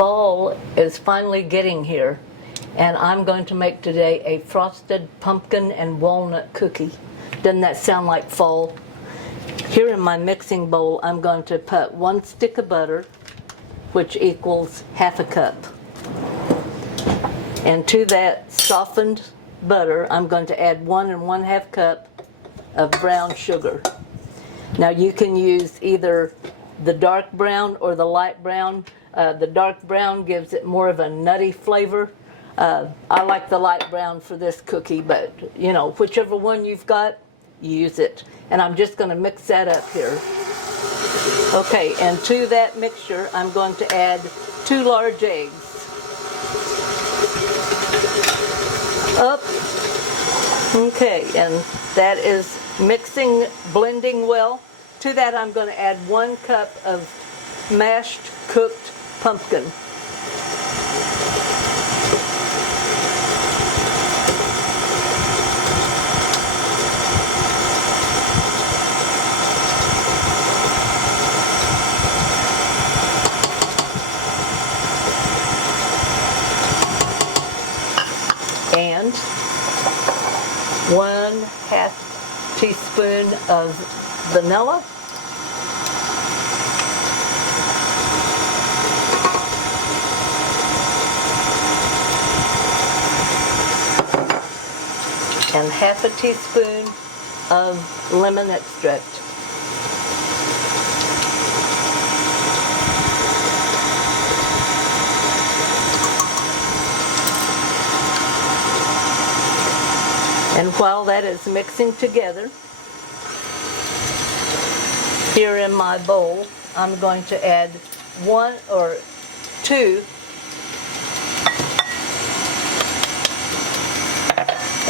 Fall is finally getting here, and I'm going to make today a frosted pumpkin and walnut cookie. Doesn't that sound like fall? Here in my mixing bowl, I'm going to put 1 stick of butter, which equals ½ a cup. And to that softened butter, I'm going to add 1 1/2 cup of brown sugar. Now you can use either the dark brown or the light brown. The dark brown gives it more of a nutty flavor. I like the light brown for this cookie, but you know, whichever one you've got, use it. And I'm just going to mix that up here. Okay, and to that mixture, I'm going to add 2 large eggs. Up. Okay, and that is mixing, blending well. To that, I'm going to add 1 cup of mashed cooked pumpkin. And 1/2 teaspoon of vanilla. And 1/2 teaspoon of lemon extract. And while that is mixing together, here in my bowl, I'm going to add 1 or 2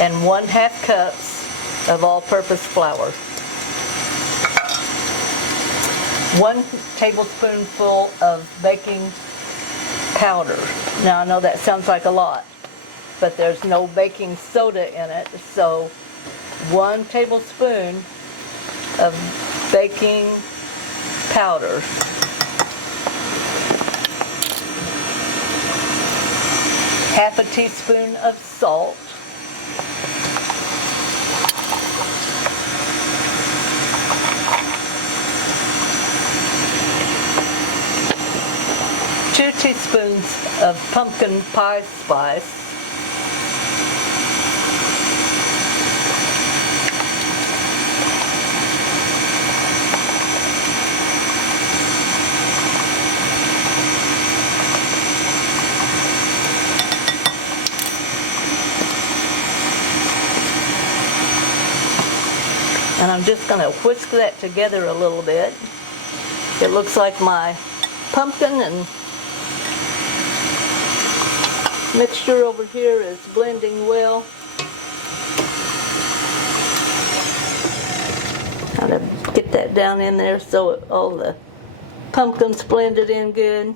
and 1/2 cups of all-purpose flour. 1 tablespoonful of baking powder. Now I know that sounds like a lot, but there's no baking soda in it, so 1 tablespoon of baking powder. ½ a teaspoon of salt. Two teaspoons of pumpkin pie spice. And I'm just going to whisk that together a little bit. It looks like my pumpkin and mixture over here is blending well. Kind of get that down in there so all the pumpkin's blended in good.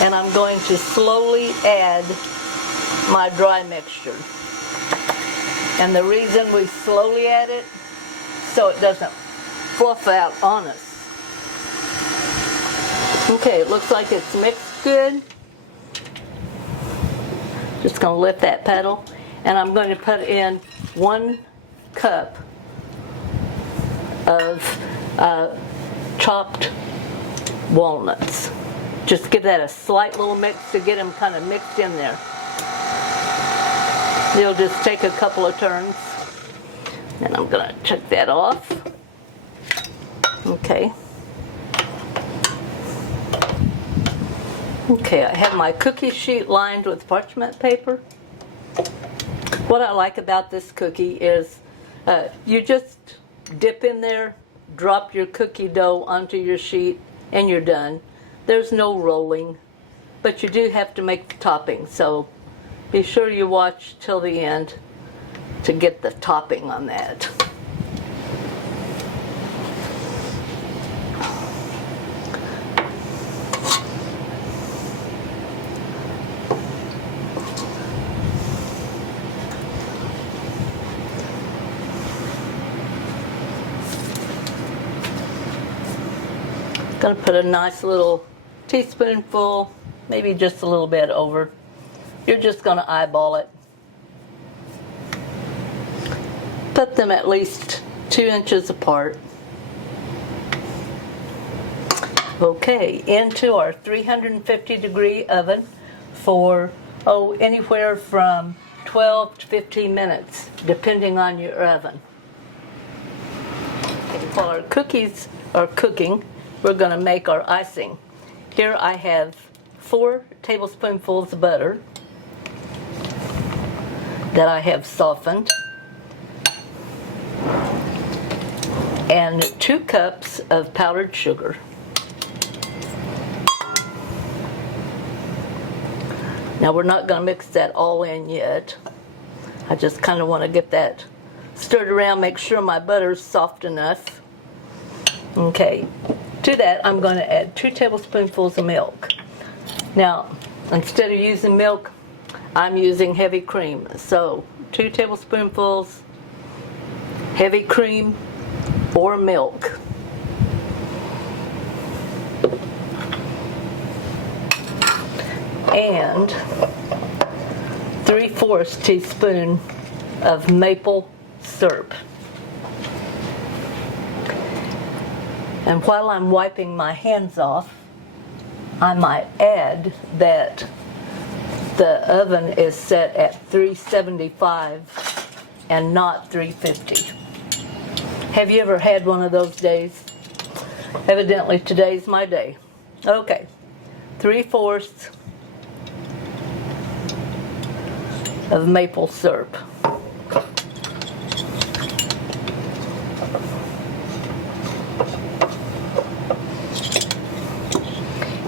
And I'm going to slowly add my dry mixture. And the reason we slowly add it, so it doesn't fluff out on us. Okay, it looks like it's mixed good. Just going to lift that pedal. And I'm going to put in 1 cup of chopped walnuts. Just give that a slight little mix to get them kind of mixed in there. They'll just take a couple of turns. And I'm going to check that off. Okay. Okay, I have my cookie sheet lined with parchment paper. What I like about this cookie is you just dip in there, drop your cookie dough onto your sheet, and you're done. There's no rolling, but you do have to make the topping, so be sure you watch till the end to get the topping on that. Gonna put a nice little teaspoonful, maybe just a little bit over. You're just gonna eyeball it. Put them at least 2 inches apart. Okay, into our 350-degree oven for, anywhere from 12 to 15 minutes, depending on your oven. While our cookies are cooking, we're going to make our icing. Here I have 4 tablespoonfuls of butter that I have softened, and 2 cups of powdered sugar. Now we're not going to mix that all in yet. I just kind of want to get that stirred around, make sure my butter's soft enough. Okay, to that I'm going to add 2 tablespoonfuls of milk. Now, instead of using milk, I'm using heavy cream. So 2 tablespoonfuls heavy cream or milk. And 3/4 teaspoon of maple syrup. And while I'm wiping my hands off, I might add that the oven is set at 375 and not 350. Have you ever had one of those days? Evidently today's my day. Okay, 3/4 of maple syrup.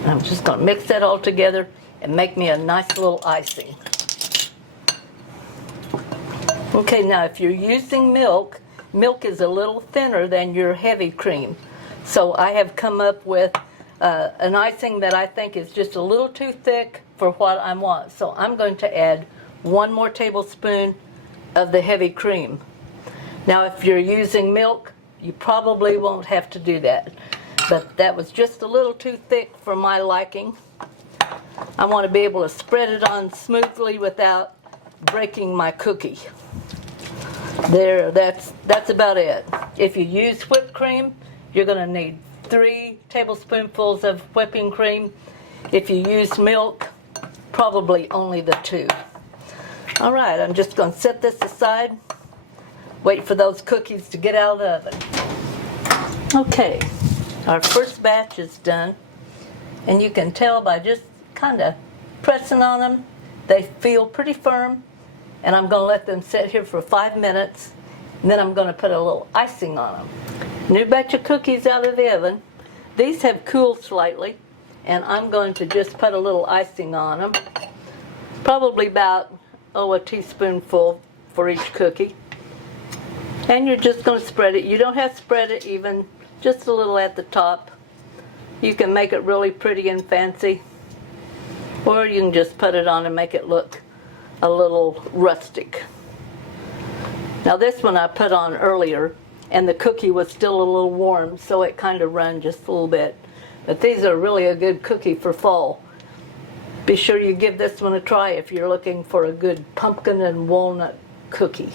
And I'm just going to mix that all together and make me a nice little icing. Okay, now if you're using milk, milk is a little thinner than your heavy cream. So I have come up with an icing that I think is just a little too thick for what I want. So I'm going to add 1 more tablespoon of the heavy cream. Now if you're using milk, you probably won't have to do that. But that was just a little too thick for my liking. I want to be able to spread it on smoothly without breaking my cookie. There, that's about it. If you use whipped cream, you're going to need 3 tablespoonfuls of whipping cream. If you use milk, probably only the 2. All right, I'm just going to set this aside, wait for those cookies to get out of the oven. Okay, our first batch is done, and you can tell by just kind of pressing on them, they feel pretty firm, and I'm going to let them sit here for 5 minutes, and then I'm going to put a little icing on them. New batch of cookies out of the oven. These have cooled slightly, and I'm going to just put a little icing on them, probably about a teaspoonful for each cookie. And you're just going to spread it. You don't have to spread it even, just a little at the top. You can make it really pretty and fancy, or you can just put it on and make it look a little rustic. Now this one I put on earlier, and the cookie was still a little warm, so it kind of run just a little bit. But these are really a good cookie for fall. Be sure you give this one a try if you're looking for a good pumpkin and walnut cookie.